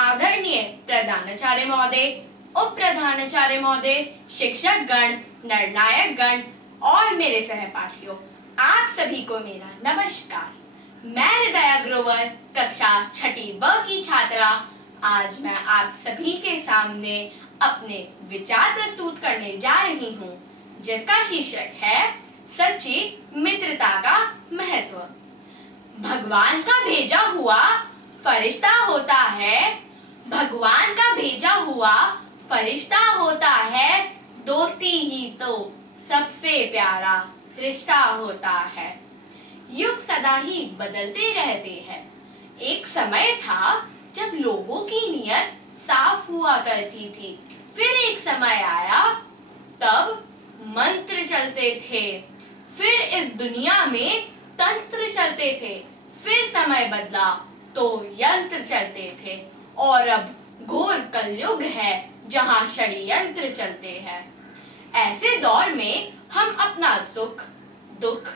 आदरणीय प्रधानाचार्य महोदय, उप प्रधानाचार्य महोदय, शिक्षक गण, निर्णायक गण और मेरे सहपाठियों, आप सभी को मेरा नमस्कार। मैं हृदया ग्रोवर, कक्षा 6ठी ब की छात्रा। आज मैं आप सभी के सामने अपने विचार प्रस्तुत करने जा रही हूँ, जिसका शीर्षक है सच्ची मित्रता का महत्व। भगवान का भेजा हुआ फरिश्ता होता है, भगवान का भेजा हुआ फरिश्ता होता है, दोस्ती ही तो सबसे प्यारा रिश्ता होता है। युग सदा ही बदलते रहते हैं। एक समय था जब लोगों की नीयत साफ हुआ करती थी। फिर एक समय आया तब मंत्र चलते थे। फिर इस दुनिया में तंत्र चलते थे। फिर समय बदला तो यंत्र चलते थे और अब घोर कलयुग है जहां षड्यंत्र चलते हैं। ऐसे दौर में हम अपना सुख दुख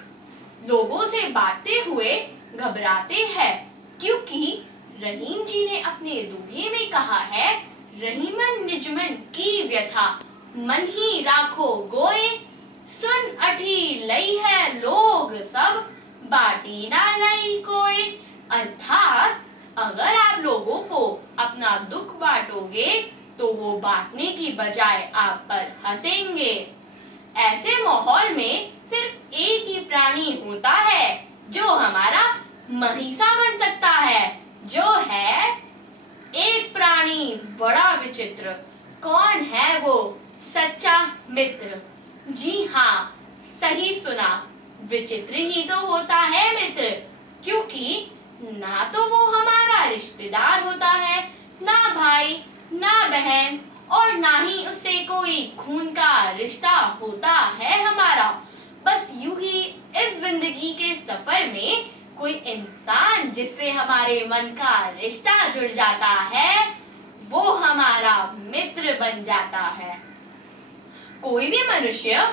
लोगों से बांटते हुए घबराते हैं, क्योंकि रहीम जी ने अपने दोहे में कहा है, रहीमन निजमन की व्यथा मन ही राखो गोए, सुन अठी लई है लोग सब बाटी ना लाई कोई। अर्थात अगर आप लोगों को अपना दुख बांटोगे तो वो बांटने की बजाय आप पर हंसेंगे। ऐसे माहौल में सिर्फ एक ही प्राणी होता है जो हमारा महिषा बन सकता है, जो है एक प्राणी बड़ा विचित्र। कौन है वो? सच्चा मित्र। जी हाँ, सही सुना, विचित्र ही तो होता है मित्र, क्योंकि ना तो वो हमारा रिश्तेदार होता है, ना भाई ना बहन, और ना ही उससे कोई खून का रिश्ता होता है हमारा। बस यूं ही इस जिंदगी के सफर में कोई इंसान जिससे हमारे मन का रिश्ता जुड़ जाता है, वो हमारा मित्र बन जाता है। कोई भी मनुष्य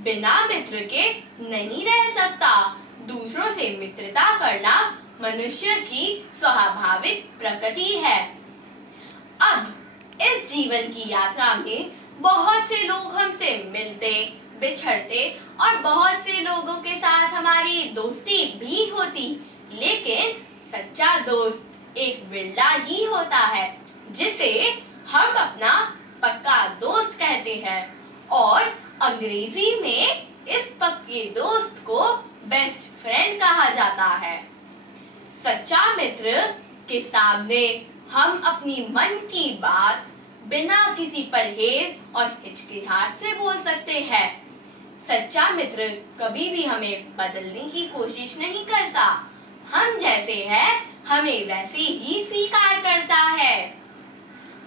बिना मित्र के नहीं रह सकता। दूसरों से मित्रता करना मनुष्य की स्वाभाविक प्रकृति है। अब इस जीवन की यात्रा में बहुत से लोग हमसे मिलते बिछड़ते और बहुत से लोगों के साथ हमारी दोस्ती भी होती, लेकिन सच्चा दोस्त एक बिरला ही होता है, जिसे हम अपना पक्का दोस्त कहते हैं। और अंग्रेजी में इस पक्के दोस्त को बेस्ट फ्रेंड कहा जाता है। सच्चा मित्र के सामने हम अपनी मन की बात बिना किसी परहेज और हिचकिचाहट से बोल सकते हैं। सच्चा मित्र कभी भी हमें बदलने की कोशिश नहीं करता। हम जैसे हैं हमें वैसे ही स्वीकार करता है।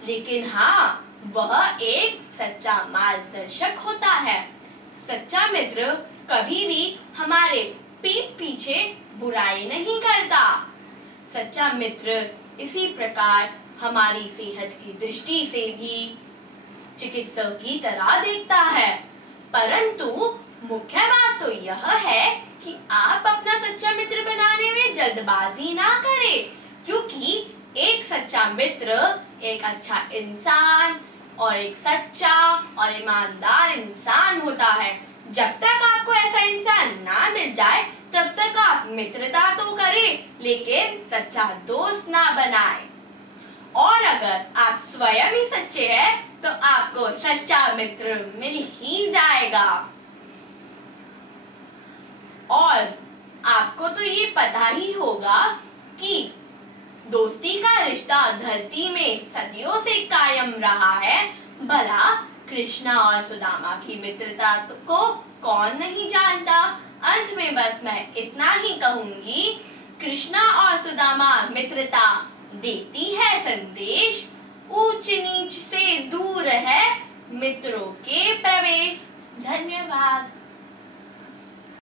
लेकिन हाँ, वह एक सच्चा मार्गदर्शक होता है। सच्चा मित्र कभी भी हमारे पीठ पीछे बुराई नहीं करता। सच्चा मित्र इसी प्रकार हमारी सेहत की दृष्टि से भी चिकित्सक की तरह देखता है। परंतु मुख्य बात तो यह है कि आप अपना सच्चा मित्र बनाने में जल्दबाजी ना करें, क्योंकि एक सच्चा मित्र एक अच्छा इंसान और एक सच्चा और ईमानदार इंसान होता है। जब तक आपको ऐसा इंसान ना मिल जाए तब तक आप मित्रता तो करें, लेकिन सच्चा दोस्त ना बनाए। और अगर आप स्वयं ही सच्चे हैं तो आपको सच्चा मित्र मिल ही जाएगा। और आपको तो ये पता ही होगा कि दोस्ती का रिश्ता धरती में सदियों से कायम रहा है। भला कृष्णा और सुदामा की मित्रता को कौन नहीं जानता। अंत में बस मैं इतना ही कहूंगी, कृष्णा और सुदामा मित्रता देती है संदेश, ऊंच नीच से दूर है मित्रों के प्रवेश। धन्यवाद।